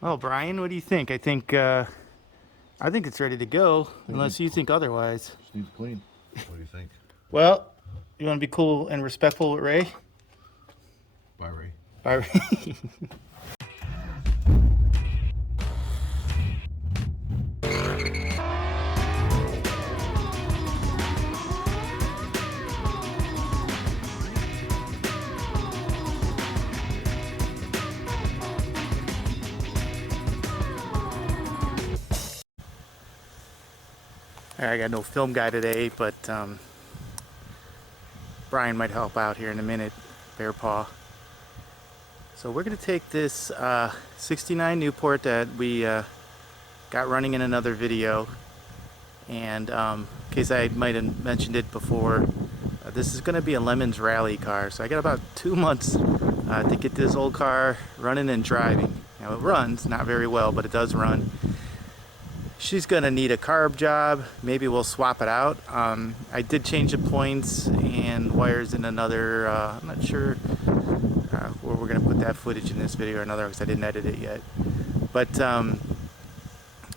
Well, Brian, what do you think? I think it's ready to go, unless you think otherwise. Just needs clean. What do you think? Well, you want to be cool and respectful with Ray? Bye, Ray. Bye, Ray. All right, I got no film guy today, but Brian might help out here in a minute. Bear paw. So we're gonna take this 69 Newport that we got running in another video, and in case I might have mentioned it before, this is gonna be a Lemons Rally car. So I got about 2 months to get this old car running and driving. Now it runs, not very well, but it does run. She's gonna need a carb job. Maybe we'll swap it out. I did change the points and wires in another, I'm not sure where we're gonna put that footage in this video or another because I didn't edit it yet. But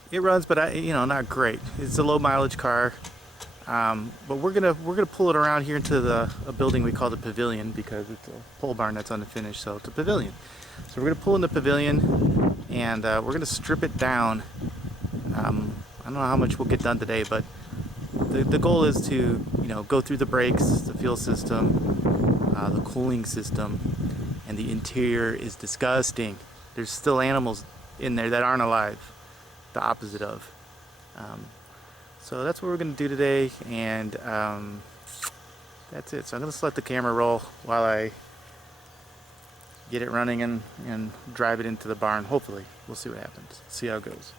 it runs, but not great. It's a low mileage car. But we're gonna pull it around here into a building we call the pavilion because it's a pole barn that's unfinished, so it's a pavilion. So we're gonna pull in the pavilion and we're gonna strip it down. I don't know how much we'll get done today, but the goal is to go through the brakes, the fuel system, the cooling system, and the interior is disgusting. There's still animals in there that aren't alive, the opposite of. So that's what we're going to do today, and that's it. So I'm going to let the camera roll while I get it running and drive it into the barn. Hopefully, we'll see what happens. See how it goes.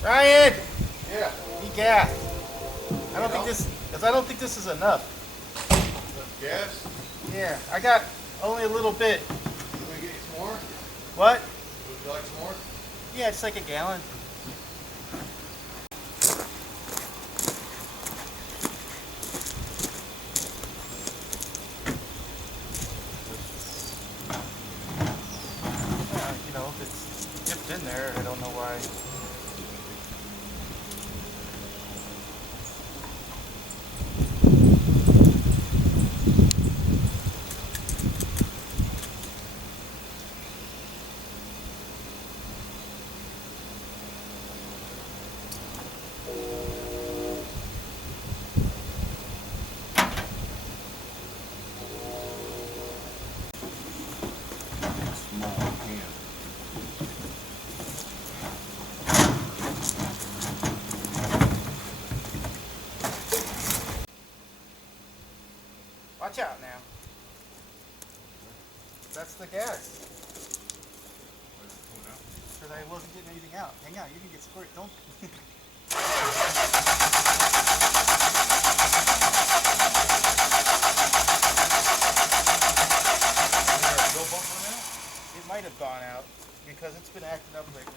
Ryan! Yeah. Need gas. I don't think this is enough. Gas? Yeah, I got only a little bit. Can we get you some more? What? Would you like some more? Yeah, it's like a gallon. If it's dipped in there, I don't know why. Small can. Watch out now. That's the gas. Because I wasn't getting anything out. Hang on, you can get squirt. Don't. It might have gone out because it's been acting up lately.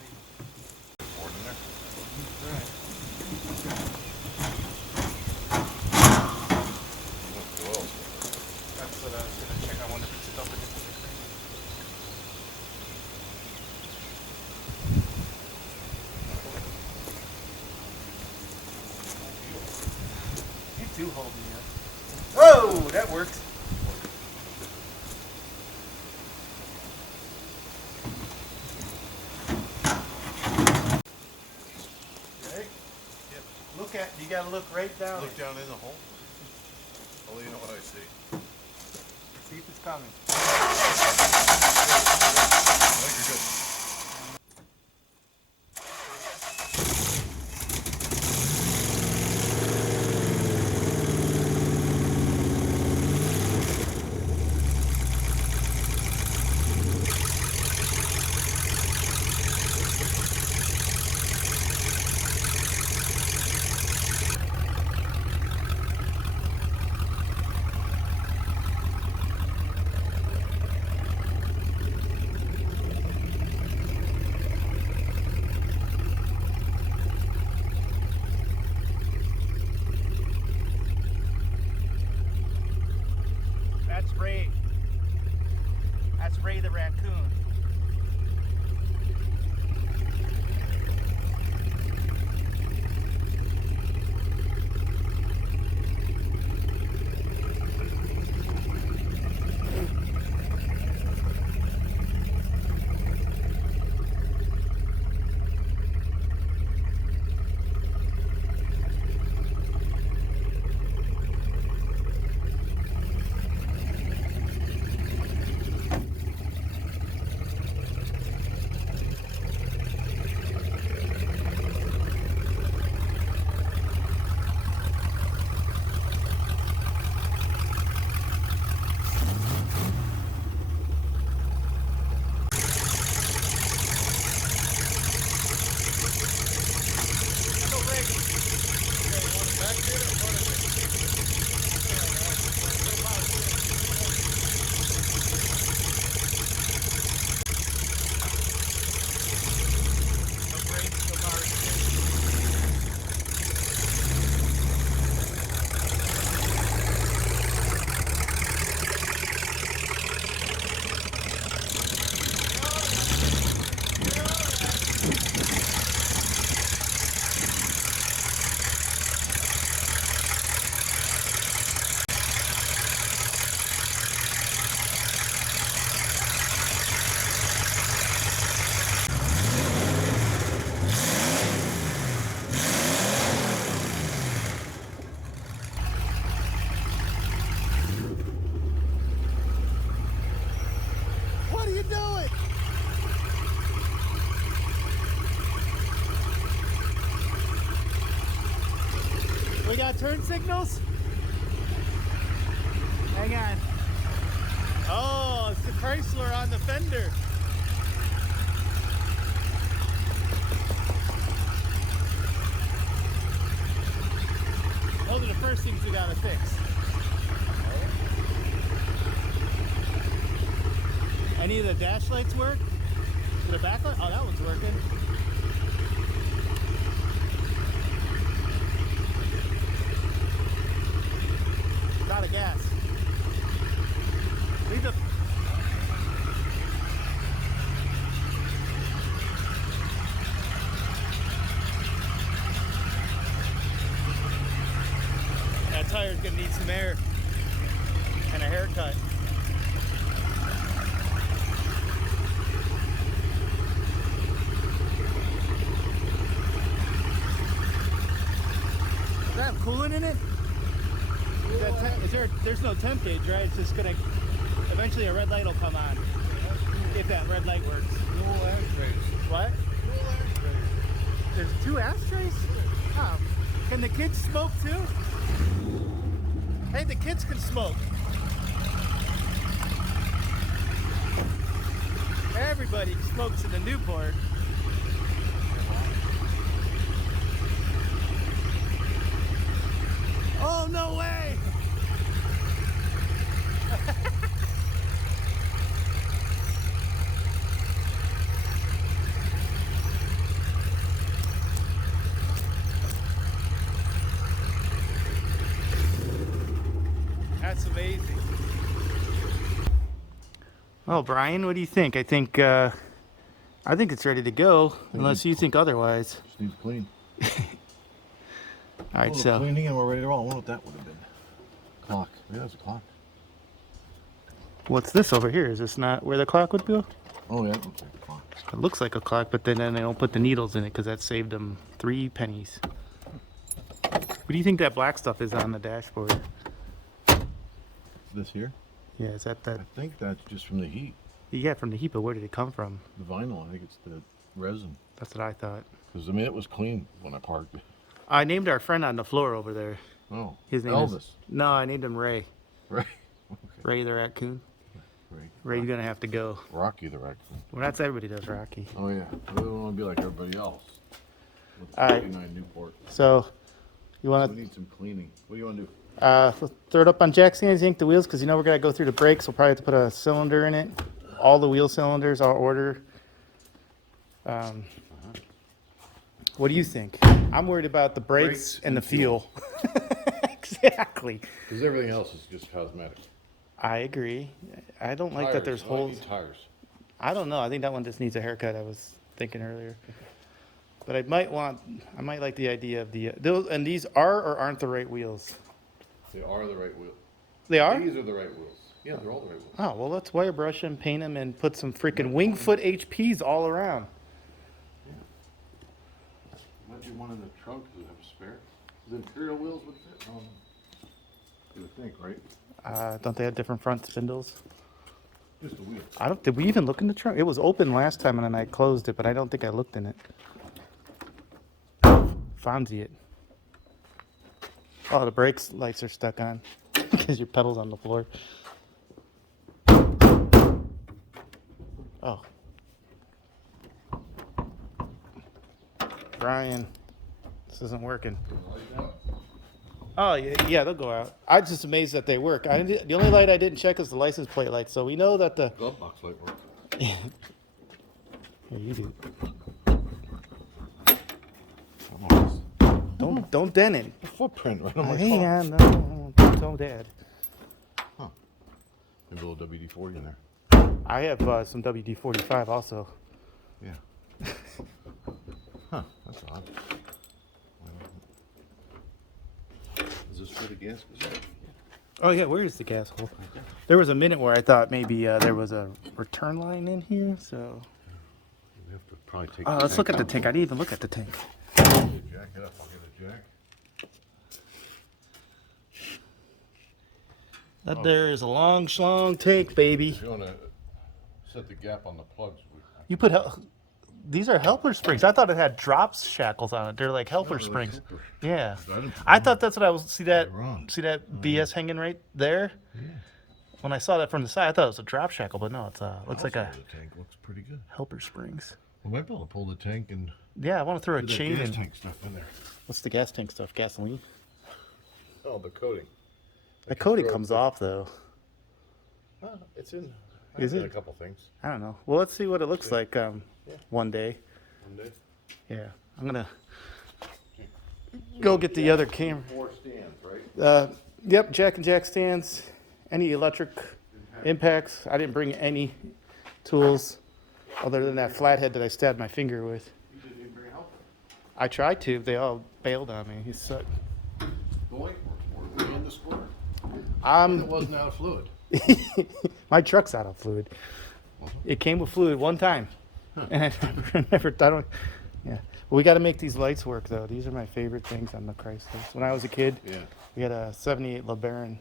More in there? Right. What's the oil? That's what I was going to check. I wonder if it's dumping into the cream. You do hold me up. Whoa, that worked. Look at, you gotta look right down. Look down in the hole. I'll let you know what I see. See if it's coming. I think you're good. That's Ray. That's Ray the raccoon. What are you doing? We got turn signals? Hang on. Oh, it's the Chrysler on the fender. Those are the first things we gotta fix. Any of the dash lights work? The backlight? Oh, that one's working. Out of gas. Leave the... That tire's gonna need some air and a haircut. Does that have coolant in it? There's no temp gauge, right? It's just gonna, eventually a red light will come on. If that red light works. No ashtrays. What? No ashtrays. There's 2 ashtrays? Oh. Can the kids smoke too? Hey, the kids can smoke. Everybody smokes in the Newport. Oh, no way! That's amazing. Well, Brian, what do you think? I think it's ready to go, unless you think otherwise. Just needs clean. All right, Oh, so cleaning and we're ready to roll. I wonder what that would have been. Clock. Yeah, that's a clock. what's this over here? Is this not where the clock would go? Oh yeah, it looks like a clock. It looks like a clock, but then they don't put the needles in it because that saved them 3 pennies. do you think that black stuff is on the dashboard? This here? Yeah, is that I think that's just from the heat. Yeah, from the heat, but where did it come from? The vinyl, I think it's the resin. That's what I thought. Because, I mean, it was clean when I parked it. I named our friend on the floor over there. Oh, His name Elvis. No, I named him Ray. Right. Okay. Ray the raccoon. Ray. Ray's gonna have to go. Rocky the raccoon. Well, that's everybody does Rocky. Oh, yeah. I don't want to be like everybody else. With All right. 59 Newport. So, you We want need some cleaning. What do you want to do? to throw it up on jack stands, yank the wheels, because you know we're gonna go through the brakes. We'll probably have to put a cylinder in it. All the wheel cylinders, I'll order. What do you think? I'm worried about the brakes and the fuel. Exactly. Because everything else is just cosmetic. I agree. I don't like that there's Why do you holes. need tires. I don't know. I think that one just needs a haircut. I was thinking earlier. But I might like the idea of and these are or aren't the right wheels? They are the right wheels. They are? These are the right wheels. Yeah, they're all the right wheels. Oh, well, let's wire brush them, paint them, and put some freaking Wingfoot HPs all around. Might be one in the trunk. Does it have a spare? The Imperial wheels would fit? You would think, right? Don't they have different front spindles? Just the wheels. Did we even look in the trunk? It was open last time and then I closed it, but I don't think I looked in it. Fonzie it. Oh, the brakes lights are stuck on because your pedal's on the floor. Oh. Brian, this isn't working. Oh, yeah, they'll go out. I'm just amazed that they work. The only light I didn't check is the license plate light, so we know that the... Glove box light works. Here, you do. Don't dent it. The footprint right on my Hang car. on, no, don't dad. Huh. Maybe a little WD-40 in there. I have some WD-45 also. Yeah. Huh, that's odd. Is this for the gas? Oh yeah, where is the gas hole? There was a minute where I thought maybe there was a return line in here, so... We have to probably take Oh, let's look at the tank. I didn't even look at the tank. Jack it up. I'll get a jack. That there is a long schlong tank, baby. If you want to set the gap on the plugs, You put... These are helper springs. I thought it had drops shackles on it. They're like helper springs. Yeah. I thought that's what I was... See that BS hanging right there? Yeah. When I saw that from the side, I thought it was a drop shackle, but no, it's looks like a The tank looks pretty good. helper springs. We might be able to pull the tank and Yeah, I want to throw a put that chain gas in. tank stuff in there. What's the gas tank stuff? Gasoline? Oh, the coating. The coating comes off though. It's in. Is it? A couple things. I don't know. Well, let's see what it looks like one day. One day. Yeah, I'm gonna go get the other camera. 4 stands, right? Yep, jack and jack stands. Any electric impacts. I didn't bring any tools other than that flathead that I stabbed my finger with. You didn't even bring help. I tried to. They all bailed on me. He sucked. The light works for in the square. It I'm. wasn't out of fluid. My truck's out of fluid. It came with fluid one time, and I never. I don't. Yeah. Well, we got to make these lights work though. These are my favorite things on the Chryslers. When I was a kid, Yeah. we had a '78 LeBaron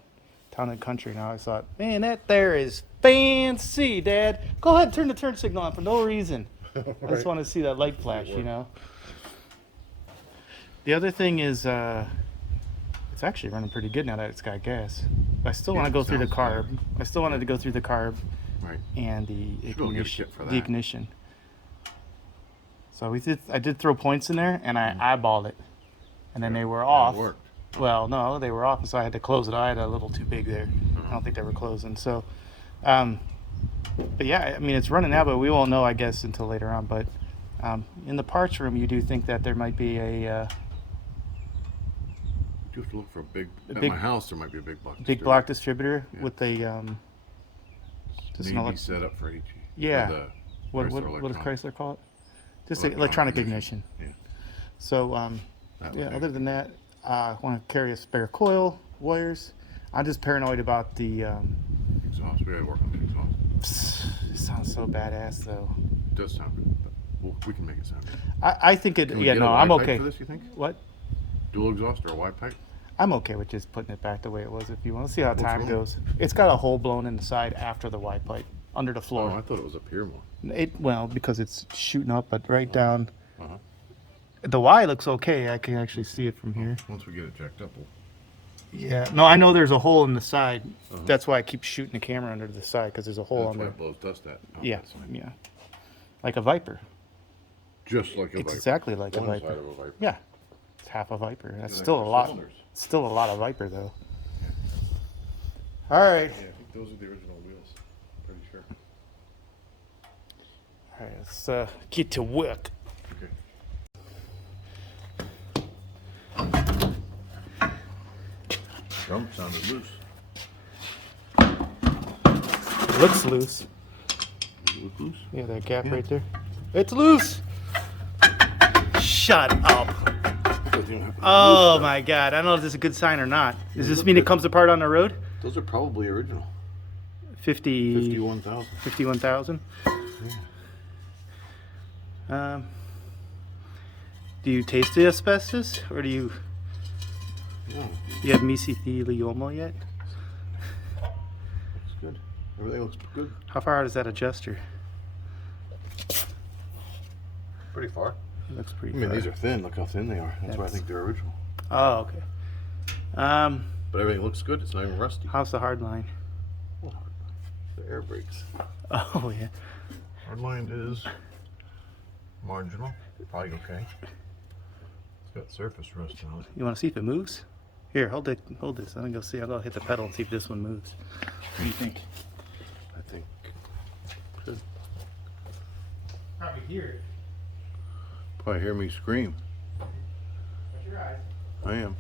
Town and Country. And I always thought, man, that there is fancy, Dad. Go ahead and turn the turn signal on for no reason. I just want to see that light flash, you know. The other thing is, it's actually running pretty good now that it's got gas. But I still want to go through the carb. I still wanted to go through the carb Right. and the We'll get a ignition. kit for The that. ignition. So I did throw points in there, and I eyeballed it, and then they were off. It worked. Well, no, they were off, and so I had to close it. I had a little too big there. I don't think they were closing. So, but yeah, I mean it's running now, but we won't know, I guess, until later on. But in the parts room, you do think that there might be a You have to look for a big. At big- my house, there might be a big block. big block distributor Yeah. with a just an Maybe set up for HE. Yeah. For the what Chrysler does electronic. Chrysler call it? Just Electronic electronic ignition. ignition. Yeah. So That yeah. would be- Other than that, I want to carry a spare coil, wires. I'm just paranoid about the. Exhaust. We gotta work on the exhaust. It sounds so badass though. It does sound good. But we can make it sound good. I think it. Can we Yeah, get no, a I'm wide pipe okay. For this, you think? What? dual exhaust or a Y pipe? I'm okay with just putting it back the way it was if you want to see how What's time wrong? goes. It's got a hole blown in the side after the Y pipe, under the Oh, floor. I thought it was up here more. Well, because it's shooting up, but right down. Uh-huh. The Y looks okay. I can actually see it from here. Once we get it jacked up, we'll... Yeah. No, I know there's a hole in the side. Uh-huh. That's why I keep shooting the camera under the side, because there's a hole That's why under. it blows dust out. Yeah. That side. Yeah. Like a Viper. Just like a It's Viper. exactly like One a Viper. side of a Viper. Yeah. It's half a Viper. That's They're still a extra lot. cylinders. Still a lot of Viper though. All right. Yeah, I think those are the original wheels. Pretty sure. All right. Let's get to work. Okay. Drum sounded loose. It looks loose. Look loose? Yeah, that gap Yeah. right there. It's loose. Shut up. Oh my God! I don't know if this is a good sign or not. Does this mean it comes apart on the road? Those are probably original. 51,000. 51,000. Do you taste the asbestos, or do you No, have mesothelioma yet? looks good. Everything looks good. How far out is that adjuster? Pretty far. It looks I pretty mean, far. these are thin. Look how thin they are. That's why I That's- think they're original. Oh, okay. But everything looks good. It's not even rusty. How's the hard line? The air brakes. Oh yeah. Hard line is marginal. Probably okay. It's got surface rust on it. You want to see if it moves? Here, hold it. Hold this. I'm gonna go see. I'll go hit the pedal and see if this one moves. What do you think? I think. Probably hear it. Probably hear me scream. Shut your eyes. I am.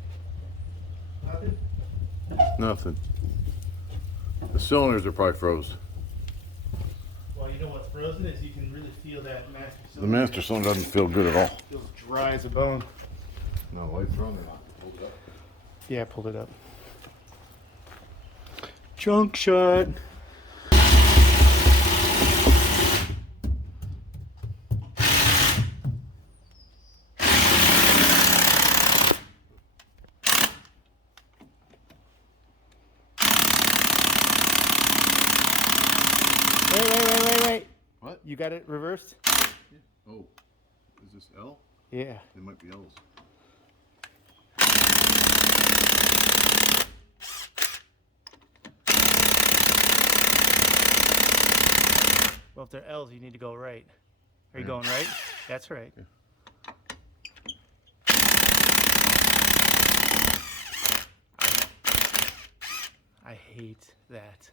Nothing. Nothing. The cylinders are probably froze. Well, you know what's frozen is you can really feel that master The cylinder. master cylinder doesn't feel good at all. Feels dry as a bone. No, lights are on or not? Hold it up. Yeah, I pulled it up. Junk shot. Wait. What? You got it reversed? Oh. Is this L? Yeah. It might be L's. Well, if they're L's, you need to go right. Are you Yeah. going right? That's right. Yeah. I hate that.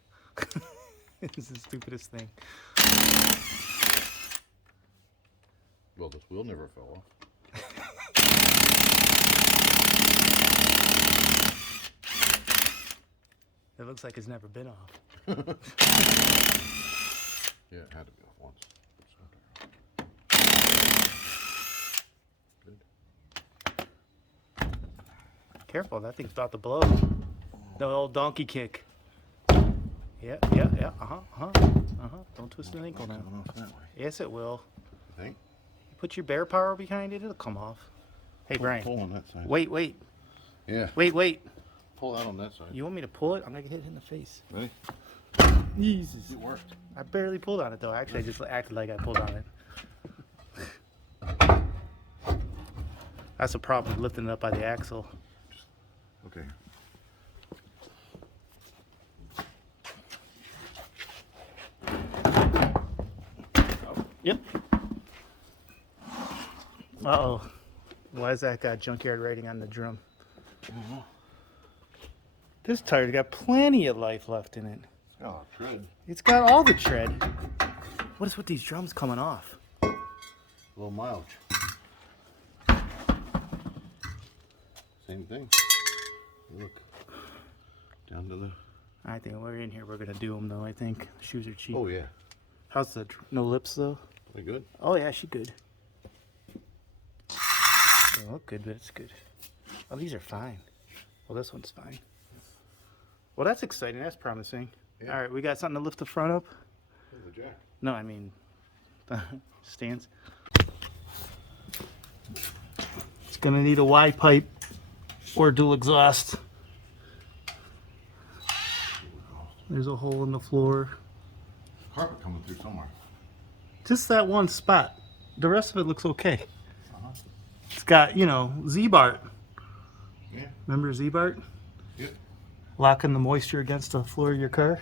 It's the stupidest thing. Well, this wheel never fell off. It looks like it's never been off. Yeah, it had to be off once. Good. Careful, that thing's about to blow. The old donkey kick. Yeah. Don't twist an ankle now. Coming off that way. Yes, it will. I think. You put your bear power behind it, it'll come off. Hey, Brian. Pull on that side. Wait. Yeah. Wait. Pull that on that side. You want me to pull it? I'm gonna get hit in the face. Ready? Jesus. It worked. I barely pulled on it though. Actually, I just acted like I pulled on it. That's the problem with lifting it up by the axle. Okay. Yep. Uh-oh. Why has that got junkyard rating on the drum? This tire's got plenty of life left in it. Oh, tread. It's got all the tread. What is with these drums coming off? Low mileage. Same thing. Look. Down to the... I think when we're in here, we're going to do them though, I think. Shoes are cheap. Oh, yeah. How's the... No lips though? Pretty good. Oh yeah, she good. Doesn't look good, but it's good. Oh, these are fine. Well, this one's fine. Well, that's exciting. That's promising. Yeah. All right, we got something to lift the front up? There's the jack. No, I mean, stands. It's gonna need a Y pipe. or dual exhaust. There's a hole in the floor. Carpet coming through somewhere. Just that one spot. The rest of it looks okay. It's got, you know, Z-Bart. Yeah. Remember Z-Bart? Yep. Locking the moisture against the floor of your car.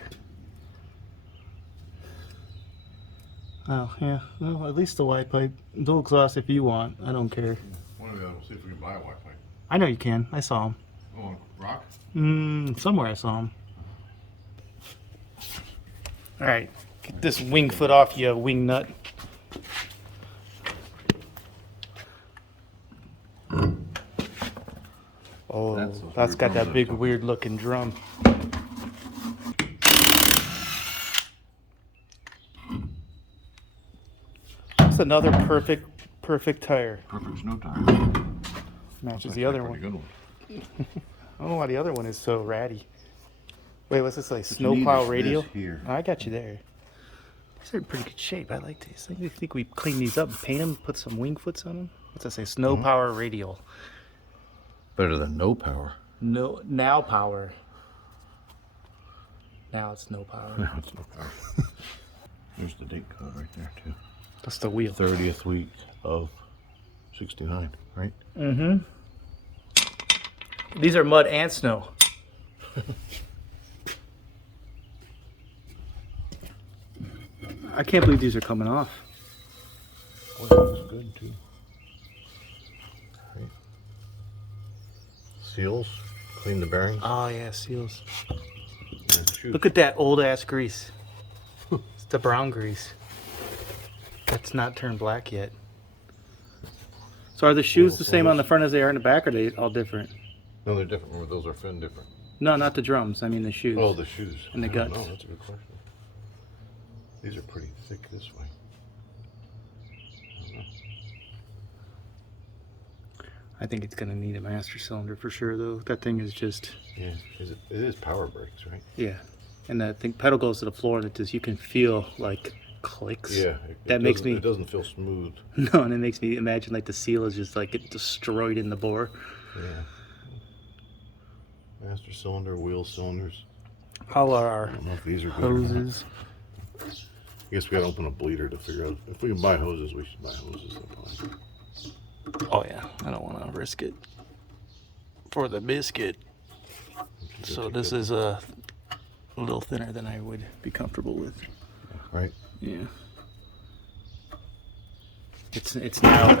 Oh, yeah. Well, at least the white pipe. Dual exhaust if you want. I don't care. We'll see if we can buy a white pipe. I know you can. I saw them. Oh, on Rock? Somewhere I saw them. All right. Get this wing foot off, you wing nut. Oh, that's got that big weird looking drum. That's another perfect tire. Perfect snow tire. Matches the other one. Good one. I don't know why the other one is so ratty. Wait, what's this like? Snowplow radial? Here. Oh, I got you there. These are in pretty good shape. I like these. I think we clean these up, paint them, put some wing foots on them. What's that say? Snow power radial. Better than no power. No, now power. Now it's no power. No, it's no power. There's the date code right there too. That's the wheel. 30th week of 69, right? Mm-hmm. These are mud and snow. I can't believe these are coming off. Oh, that looks good too. Right. Seals, clean the bearings. Oh yeah, seals. And shoes. Look at that old ass grease. It's the brown grease. That's not turned black yet. So are the shoes the same on the front as they are in the back, or are they all different? No, they're different. Remember, those are fin different. No, not the drums. I mean the shoes. Oh, the shoes. And the guts. No, that's a good question. These are pretty thick this way. I think it's gonna need a master cylinder for sure, though. That thing is just. Yeah, it is power brakes, right? Yeah, and that thing pedal goes to the floor, and it just you can feel like clicks. Yeah, that makes me. It doesn't feel smooth. No, and it makes me imagine like the seal is just like get destroyed in the bore. Yeah. Master cylinder, wheel cylinders. How are I our don't know if these are good hoses? I guess we gotta open a bleeder to figure out if we can buy hoses. We should buy hoses. Oh yeah, I don't want to risk it for the biscuit. So this is a little thinner than I would be comfortable with. Right. Yeah. It's now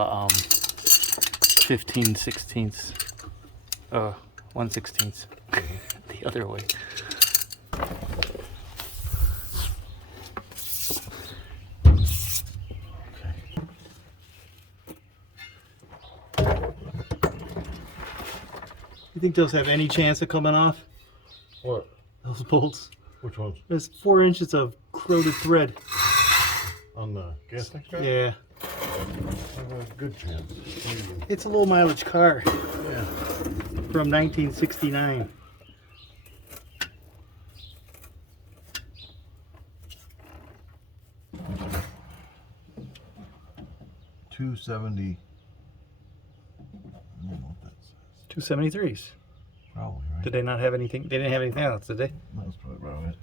a 15/16, 1/16 the other way. You think those have any chance of coming off? What? Those bolts? Which ones? There's 4 inches of corroded thread. On the gas tank? Yeah. Good chance. Maybe. It's a low mileage car Yeah. from 1969. $270. I don't know what that says. 273s. Probably, right? Did they not have anything? They didn't have anything else, did they? That's probably about it.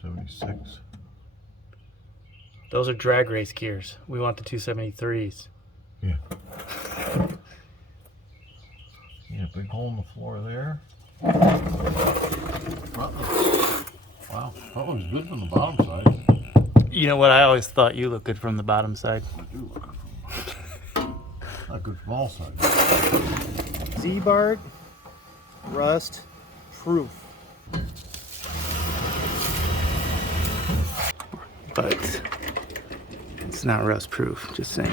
276. Those are drag race gears. We want the 273s. Yeah. Yeah, big hole in the floor there. Wow, that looks good from the bottom side. You know what? I always thought you looked good from the bottom side. I do look good from the bottom. Not good from all sides. Z-Bart, rust proof. But it's not rust proof, just saying.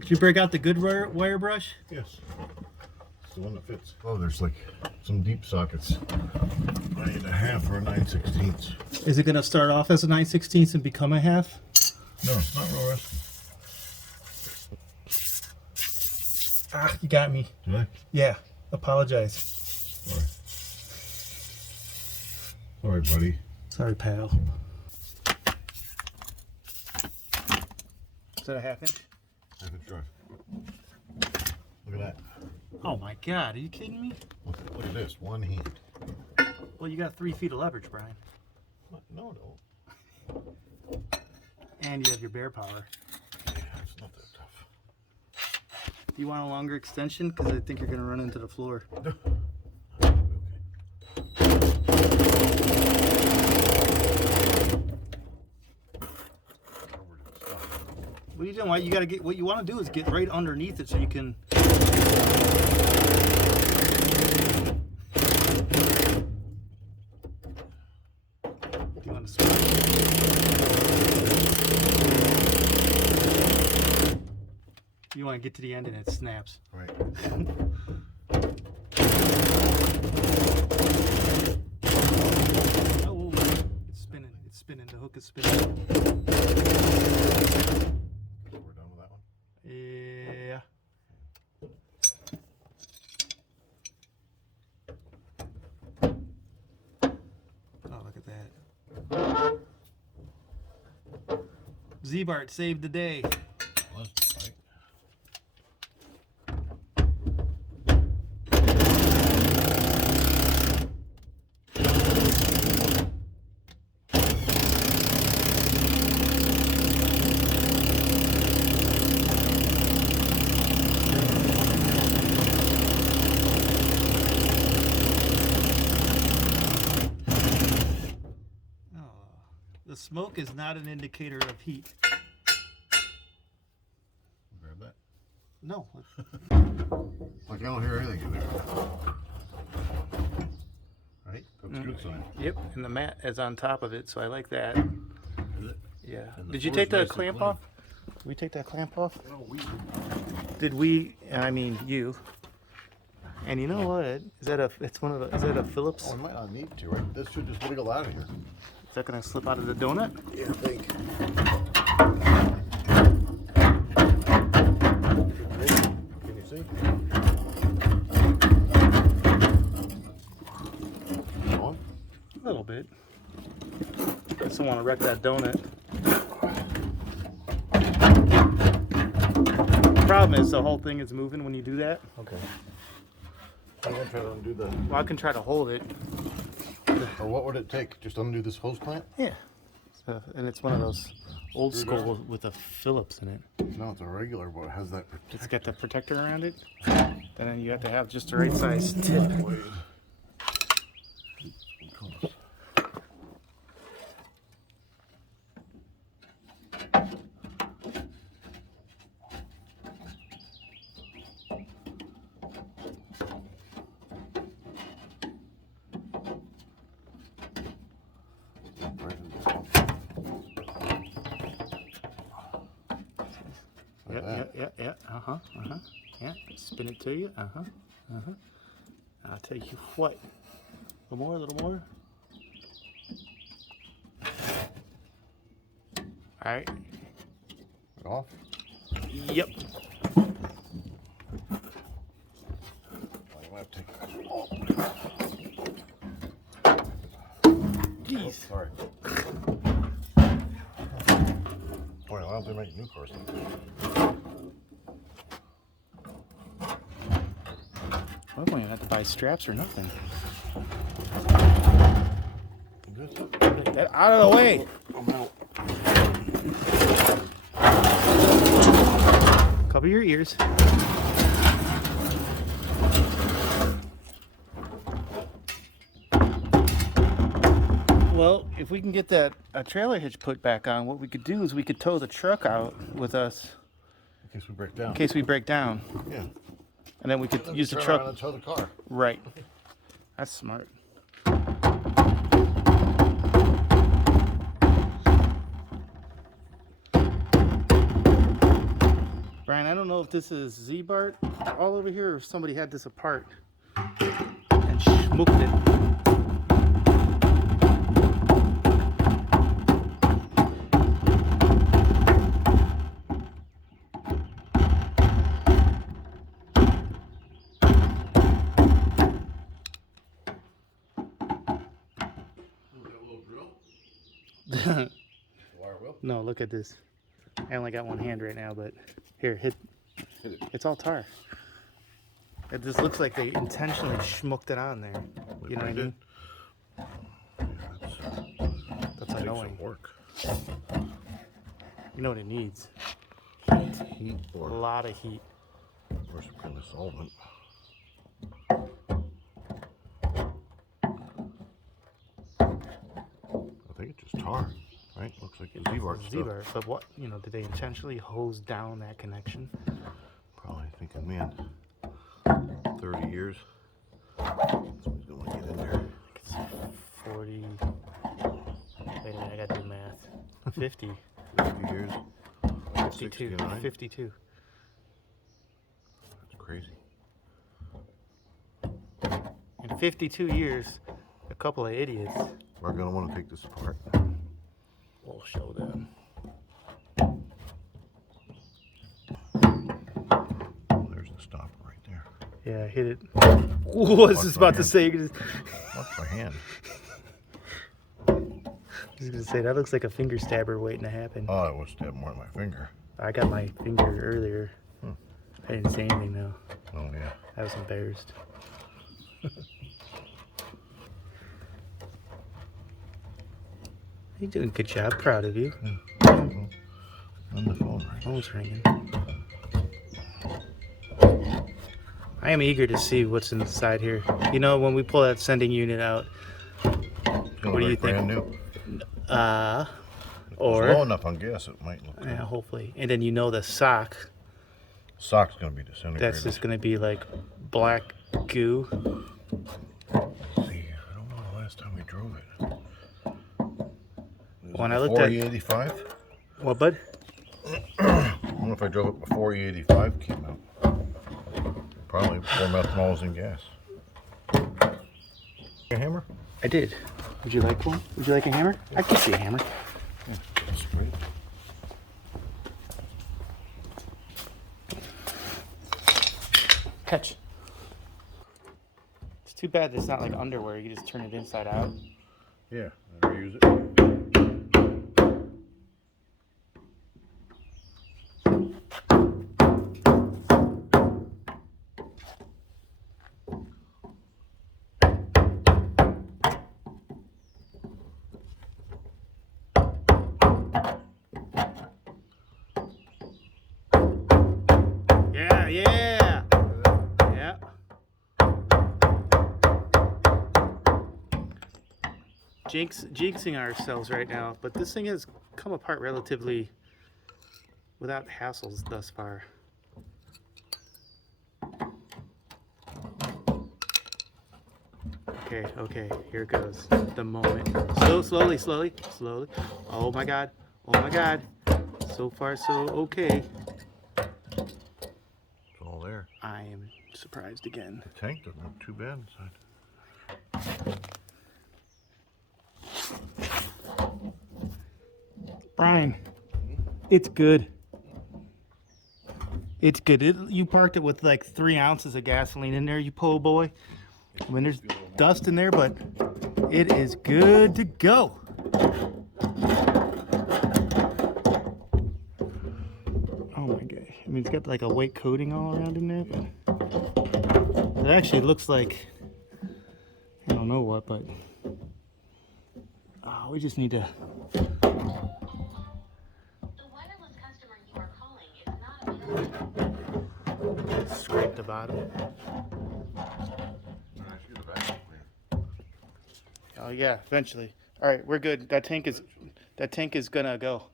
Did you break out the good wire brush? Yes. It's the one that fits. Oh, there's like some deep sockets. I need a half or a 9/16. Is it going to start off as a 9/16 and become a half? No, it's not real risky. Ah, you got me. Did I? Yeah, apologize. Sorry. Sorry, buddy. Sorry, pal. Is that a half inch? Half inch drive. Look at that. Oh my God, are you kidding me? Look at this, one hand. Well, you got 3 feet of leverage, Brian. What? No, no. And you have your bear power. Yeah, it's not that tough. Do you want a longer extension? Because I think you're going to run into the floor. Okay. What are you doing? You got to get. What you want to do is get right underneath it so you can. Do you want to spin? You want to get to the end and it snaps. Right. Oh, it's spinning. It's spinning. The hook is spinning. We're done with that one? Yeah. Oh, look at that. Z-Bart saved the day. Was, right? The smoke is not an indicator of heat. Grab that. No. Like I don't hear anything in there. Right? That's a good sign. Yep, and the mat is on top of it, so I like that. Is it? Yeah. And the Did you floor's take the nice and clamp clean. off? Did we take that clamp off? No, we. Did we? I mean, you. And you know what? Is that a? It's one of the. Is that a Phillips? Oh, we might not need to, right? This should just wiggle out of here. Is that gonna slip out of the donut? Yeah, I think. Can you see? On? A little bit. I just don't want to wreck that donut. The problem is the whole thing is moving when you do that. Okay. I'm gonna try to undo the. Well, I can try to hold it. Or what would it take? Just undo this hose clamp? Yeah. So, and it's one of those old Screwdriver? school with a Phillips in it. No, it's a regular, but it has that It's got the protector around it. Then you have to have just the right size tip. blade. Yeah. Yeah. Spin it to you. I'll tell you what. A little more. All right. Off? Yep. Oh, you might have to take that. Jeez. Oh, sorry. Boy, why don't they make new cars like that? I don't even have to buy straps or nothing. Good. Get out of the way. I'm out. Cover your ears. Well, if we can get that trailer hitch put back on, what we could do is we could tow the truck out with us In case we break down. in case we break down. Yeah. And then we could Then use the turn truck. around and tow the car. Right. That's smart. Brian, I don't know if this is Z-Bart all over here or if somebody had this apart and schmooked it. Wire wheel? No, look at this. I only got one hand right now, but here, hit it. It's all tar. It just looks like they intentionally schmucked it on there. You know what I mean? That's annoying. Some work. You know what it needs? Heat A or lot of heat. some kind of solvent. I think it's just tar, right? Looks like the Z-bar stuff. Z-bar, but what, you know, did they intentionally hose down that connection? Probably thinking, man, 30 years. Someone's gonna want to get in there. It's 40. Wait a minute, I gotta do math. 50. 50 years. 52. 69. 52. That's crazy. In 52 years, a couple of idiots. We're gonna want to take this apart. We'll show them. There's the stopper right there. Yeah, hit it. What was this about to say? Watch my hand. I was gonna say that looks like a finger stabber waiting to happen. Oh, I was stabbing more than my finger. I got my finger earlier. I didn't say anything though. Oh yeah. I was embarrassed. You're doing a good job. Proud of you. On the phone, right? Phone's ringing. I am eager to see what's inside here. You know, when we pull that sending unit out, what do you think? Brand new. Or It's low enough on gas, it might look good. yeah, hopefully. And then you know the sock. Sock's gonna be disintegrated. That's just gonna be like black goo. See, I don't know the last time we drove it. When I looked at E85. what, bud? I don't know if I drove it before E85 came out. Probably before methanol was in gas. A hammer? I did. Would you like one? Would you like a hammer? I can see a hammer. Yeah, that's great. Catch. It's too bad it's not like underwear. You can just turn it inside out. Yeah, never use it. Yeah, yeah. Yeah. Jinxing ourselves right now, but this thing has come apart relatively without hassles thus far. Okay, here it goes. The moment. Slowly. Oh my god. So far, so okay. It's all there. I am surprised again. The tank doesn't look too bad inside. Brian, it's good. It's good. You parked it with like 3 ounces of gasoline in there, you po' boy. I mean, there's dust in there, but it is good to go. Oh my god. I mean, it's got like a white coating all around in there, but it actually looks like, I don't know what, but we just need to. Scrape the bottom. Oh yeah, eventually. All right, we're good. That tank is gonna go.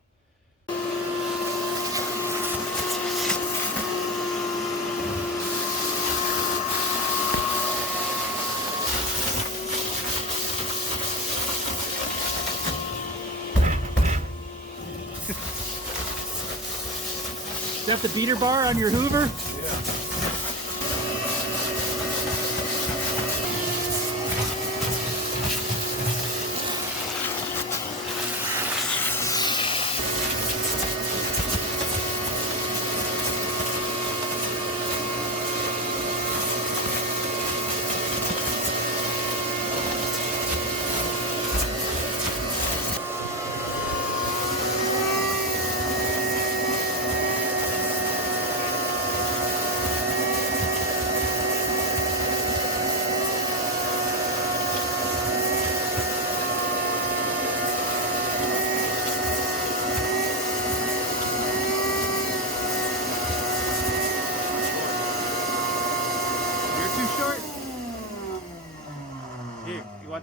Is that the beater bar on your Hoover?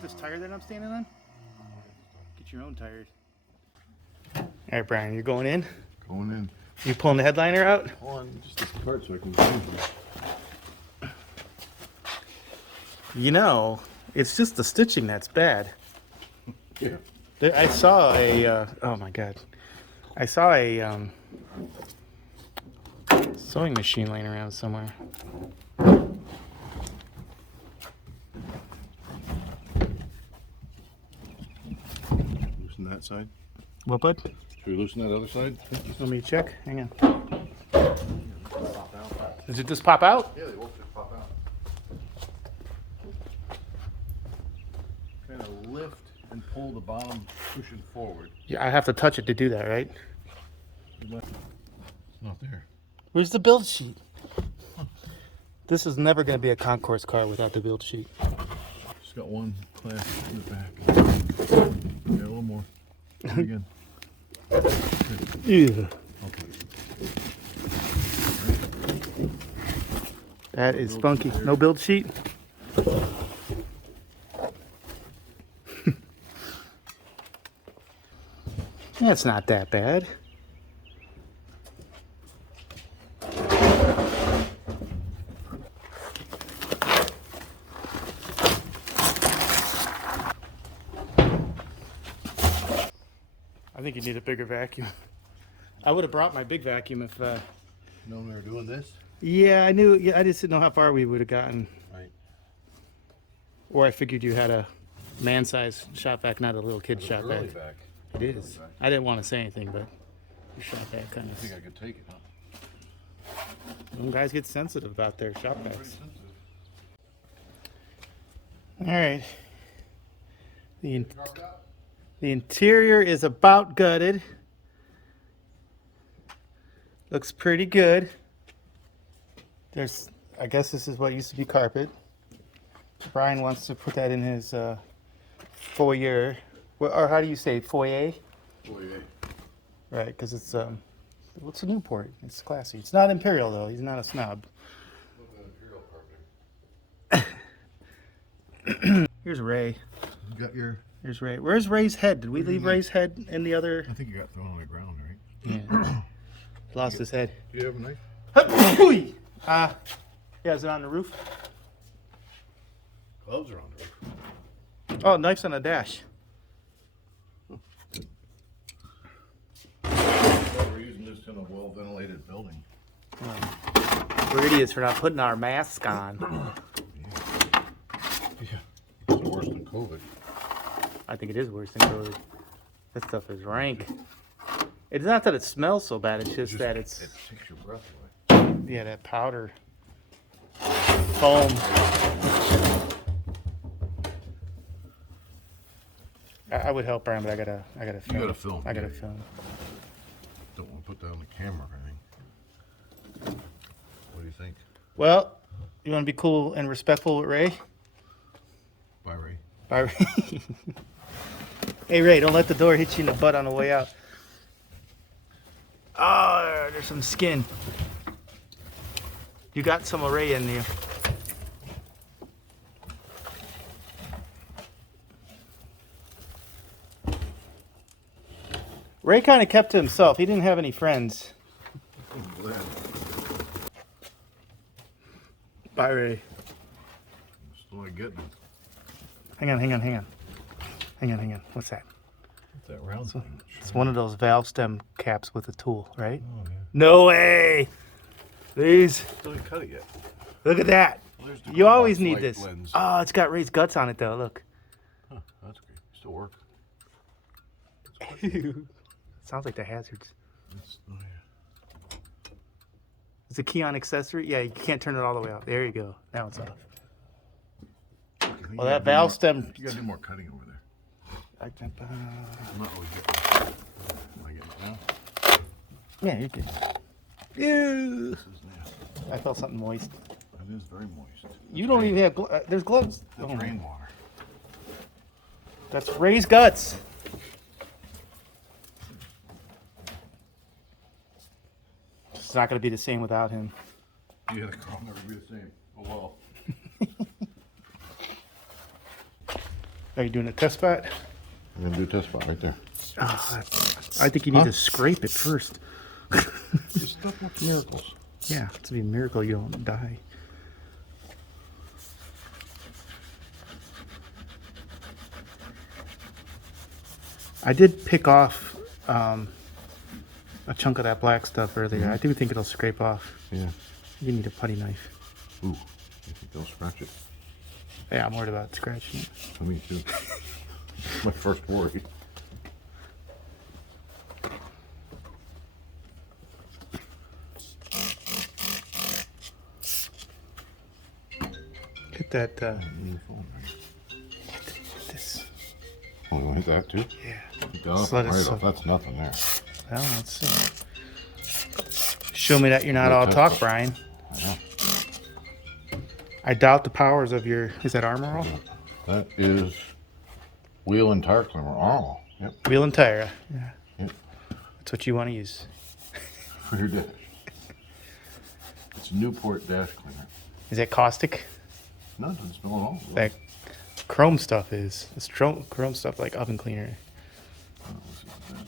want this tire that I'm standing on? Get your own tires. All right, Brian, you're going in? Going in. You pulling the headliner out? Hold on, just this cart so I can change it. You know, it's just the stitching that's bad. Yeah. I saw a, oh my God. I saw a sewing machine laying around somewhere. Loosen that side. What, bud? Should we loosen that other side? Let me check. Hang on. Does it just pop out? Yeah, they both just pop out. Kind of lift and pull the bottom cushion forward. Yeah, I have to touch it to do that, right? It's not there. Where's the build sheet? This is never going to be a concourse car without the build sheet. Just got one clasp in the back. Yeah, a little more. Again. Yeah. Okay. That is funky. No build sheet? That's not that bad. I think you need a bigger vacuum. I would have brought my big vacuum if, You know we were doing this? yeah, I knew, yeah, I just didn't know how far we would have gotten. Right. Or I figured you had a man-sized shop vac, not a little kid shop vac. Early back. It is. I didn't want to say anything, but your shop vac kind I think of. I could take it, huh? Some guys get sensitive about their shop Pretty vacs. sensitive. All right. The interior is about gutted. Looks pretty good. There's, I guess this is what used to be carpet. Brian wants to put that in his foyer, or how do you say foyer? Foyer. Right, because it's what's a Newport? It's classy. It's not Imperial though. He's not a snob. Look at Imperial carpeting. Here's Ray. You got your... Here's Ray. Where's Ray's head? Did we leave Ray's head in the other? I think you got thrown on the ground, right? Yeah. Lost his head. Do you have a knife? Yeah, is it on the roof? Gloves are on the roof. Oh, knife's on the dash. We're using this in a well-ventilated building. We're idiots for not putting our mask on. Yeah. It's worse than COVID. I think it is worse than COVID. That stuff is rank. It's not that it smells so bad, it's just that It takes your breath away. yeah, that powder. Foam. I would help Brian, but I gotta film. gotta film, I gotta yeah. film. Don't want to put that on the camera or anything. What do you think? Well, you want to be cool and respectful with Ray? Bye, Ray. Bye, Ray. Hey, Ray, don't let the door hit you in the butt on the way out. Oh, there's some skin. You got some of Ray in there. Ray kind of kept to himself. He didn't have any friends. I'm glad. Bye, Ray. Still not getting it. Hang on. What's that? What's that round thing? It's one of those valve stem caps with a tool, right? Oh, yeah. No way! Please. Still didn't cut it yet. Look at that. Well, there's the You always box need light this. lens. Oh, it's got Ray's guts on it, though. Look. Huh, that's great. Still work. Sounds like the hazards. Oh, yeah. It's a key on accessory. Yeah, you can't turn it all the way out. There you go. Now it's off. Well, that valve stem. You gotta do more cutting over there. I'm not really getting it. Am I getting it now? Yeah, you can. Ew. This is nasty. I felt something moist. It is very moist. You don't even have. There's gloves. That's Oh, rainwater. that's Ray's guts. It's not going to be the same without him. Yeah, the car will never be the same. Oh well. Are you doing a test spot? I'm gonna do a test spot right there. I think you need to scrape it first. This stuff works miracles. Yeah, it's a miracle you don't die. I did pick off a chunk of that black stuff earlier. I do think it'll scrape off. Yeah. You need a putty knife. Ooh, you think they'll scratch it? Yeah, I'm worried about scratching it. Me too. My first worry. Hit that, This. Oh, you want that too? Yeah. Right off. That's nothing there. Well, let's see. Show me that you're not all talk, Brian. Yeah. I doubt the powers of your, is that Armor All? That is wheel and tire cleaner. Oh, yep. Wheel and tire, yeah. Yep. That's what you want to use. For your dash. It's Newport dash cleaner. Is that caustic? No, it doesn't smell at all. That chrome stuff is. It's chrome stuff like oven cleaner. Oh, this is that.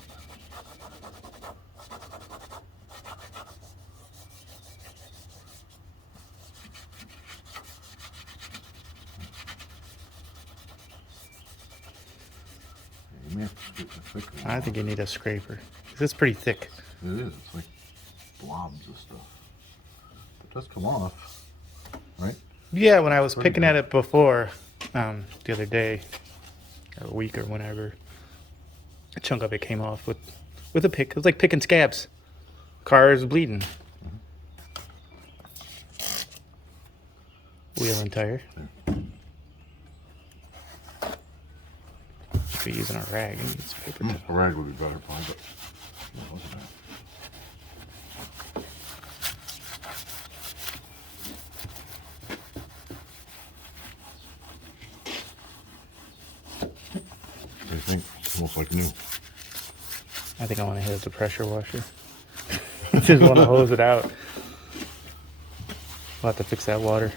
You may have to scoop the thicker one. I think you need a scraper. It's pretty thick. It is. It's like blobs of stuff. It does come off, right? Yeah, when I was picking at it before, the other day, or a week or whenever, a chunk of it came off with a pick. It was like picking scabs. Car is bleeding. Wheel and tire. Should be using a rag and use paper towel. A rag would be better, probably, but what was that? I think it's almost like new. I think I want to hit the pressure washer. Just want to hose it out. We'll have to fix that water.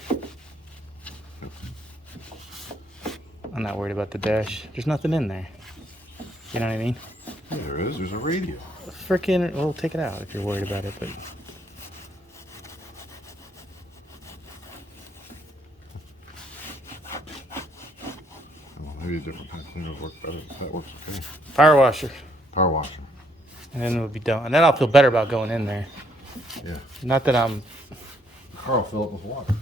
I'm not worried about the dash. There's nothing in there. You know what I mean? Yeah, there is. There's a radio. Frickin', well, take it out if you're worried about it, but. Well, maybe a different kind of cleaner would work better. That works okay. Power washer. Power washer. And then we'll be done. And then I'll feel better about going in there. Yeah. Not that I'm. The car will fill up with water.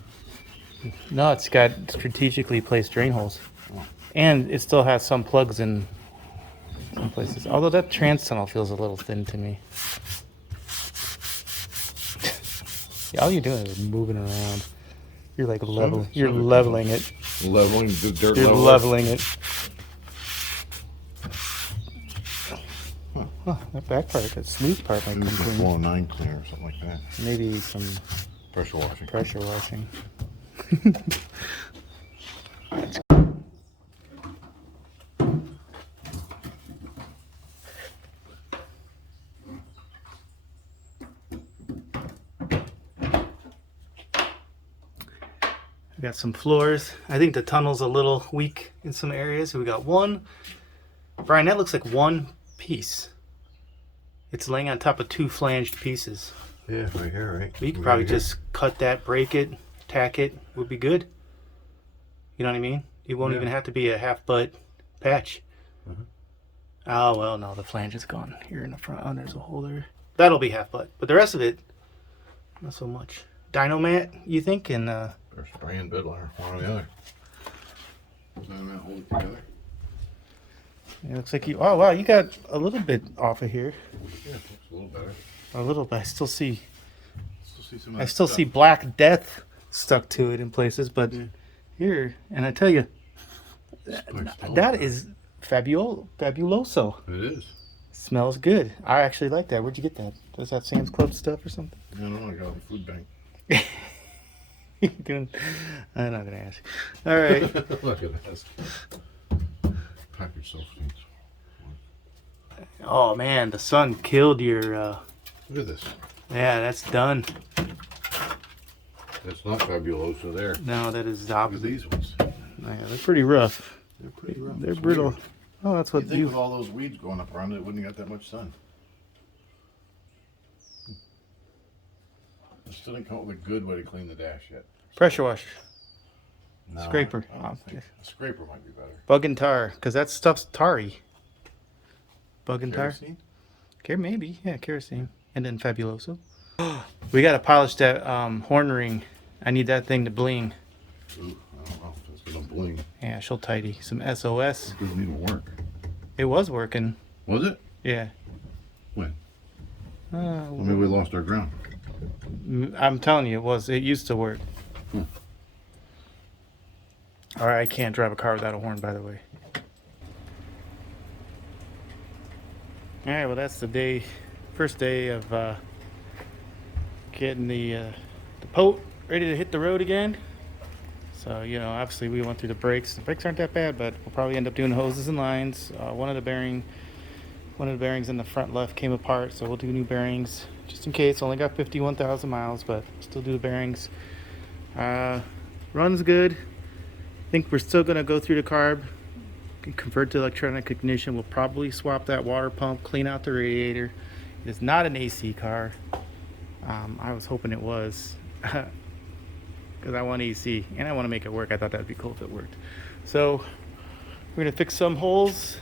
No, it's got strategically placed drain holes. Oh. And it still has some plugs in some places. Although that trans tunnel feels a little thin to me. Yeah, all you're doing is moving around. You're like leveling. You're leveling it. Leveling the dirt. You're leveling it. Huh, that back part, that smooth part might come Maybe clean. 409 cleaner or something like that. Maybe some Pressure washing. pressure washing. We got some floors. I think the tunnel's a little weak in some areas. So we got one. Brian, that looks like one piece. It's laying on top of two flanged pieces. Yeah, right here, right? We could probably just cut that, break it, tack it, would be good. You know what I mean? It won't even have to be a half butt patch. Oh, well, no, the flange is gone here in the front. Oh, there's a hole there. That'll be half butt. But the rest of it, not so much. Dynomat, you think? And Or spray and bed liner, one or the other. Dynomat hold it together. it looks like you, oh, wow, you got a little bit off of here. Yeah, it looks a little better. A little bit. I still see Some of I that still stuff. see Black Death stuck to it in places, but here, and I tell you, that is fabuloso. It is. Smells good. I actually like that. Where'd you get that? Is that Sam's Club stuff or something? No, I got it at the food bank. Doing, I'm not gonna ask. All right. I'm not gonna ask. Package self-stains. Oh man, the sun killed your. Look at this. Yeah, that's done. That's not fabuloso there. No, that is the Look at opposite. these ones. Yeah, they're pretty rough. They're pretty rough. They're It's brittle. weird. Oh, that's You what think you. with all those weeds going up around it, it wouldn't have got that much sun. I still didn't come up with a good way to clean the dash yet. Pressure washer. No, Scraper. I don't think a scraper might be better. Bug and tar, because that stuff's tarry. Bug and tar. Kerosene? Maybe, yeah, kerosene. And then Fabuloso. We gotta polish that horn ring. I need that thing to bling. Ooh, I don't know if it's gonna bling. Yeah, she'll tidy. Some SOS. It doesn't even work. It was working. Was it? Yeah. When? Maybe we lost our ground. I'm telling you, it was. It used to work. All right, I can't drive a car without a horn, by the way. All right, well, that's the day, first day of getting the boat ready to hit the road again. So, you know, obviously we went through the brakes. The brakes aren't that bad, but we'll probably end up doing hoses and lines. One of the bearings in the front left came apart, so we'll do new bearings just in case. Only got 51,000 miles, but still do the bearings. Runs good. I think we're still gonna go through the carb, convert to electronic ignition. We'll probably swap that water pump, clean out the radiator. It is not an AC car. I was hoping it was, because I want AC and I want to make it work. I thought that'd be cool if it worked. So we're gonna fix some holes.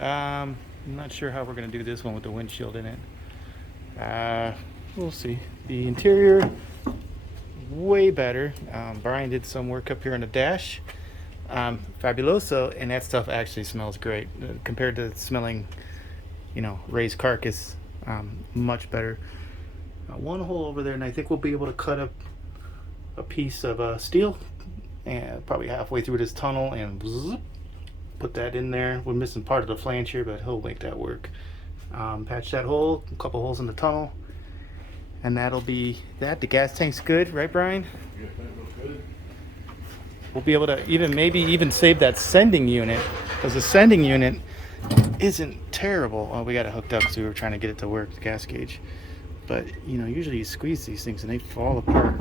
I'm not sure how we're gonna do this one with the windshield in it. We'll see. The interior, way better. Brian did some work up here on the dash. Fabuloso, and that stuff actually smells great compared to smelling, you know, raised carcass. Much better. One hole over there, and I think we'll be able to cut up a piece of steel, and probably halfway through this tunnel, and zip, put that in there. We're missing part of the flange here, but he'll make that work. Patch that hole, a couple holes in the tunnel, and that'll be that. The gas tank's good, right, Brian? Yeah, that looks good. We'll be able to maybe even save that sending unit, because the sending unit isn't terrible. Oh, we got it hooked up because we were trying to get it to work, the gas gauge. But, you know, usually you squeeze these things and they fall apart.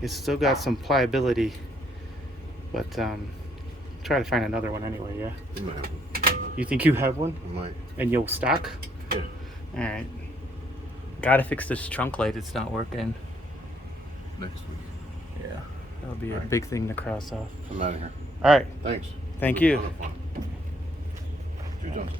It's still got some pliability, but try to find another one anyway, yeah? You might have one. You think you have one? I might. And you'll stock? Yeah. All right. Gotta fix this trunk light. It's not working. Next week. Yeah. That'll be a All right. big thing to cross off. I'm out of here. All right. Thanks. Thank It was you. a ton of fun. 2 tons.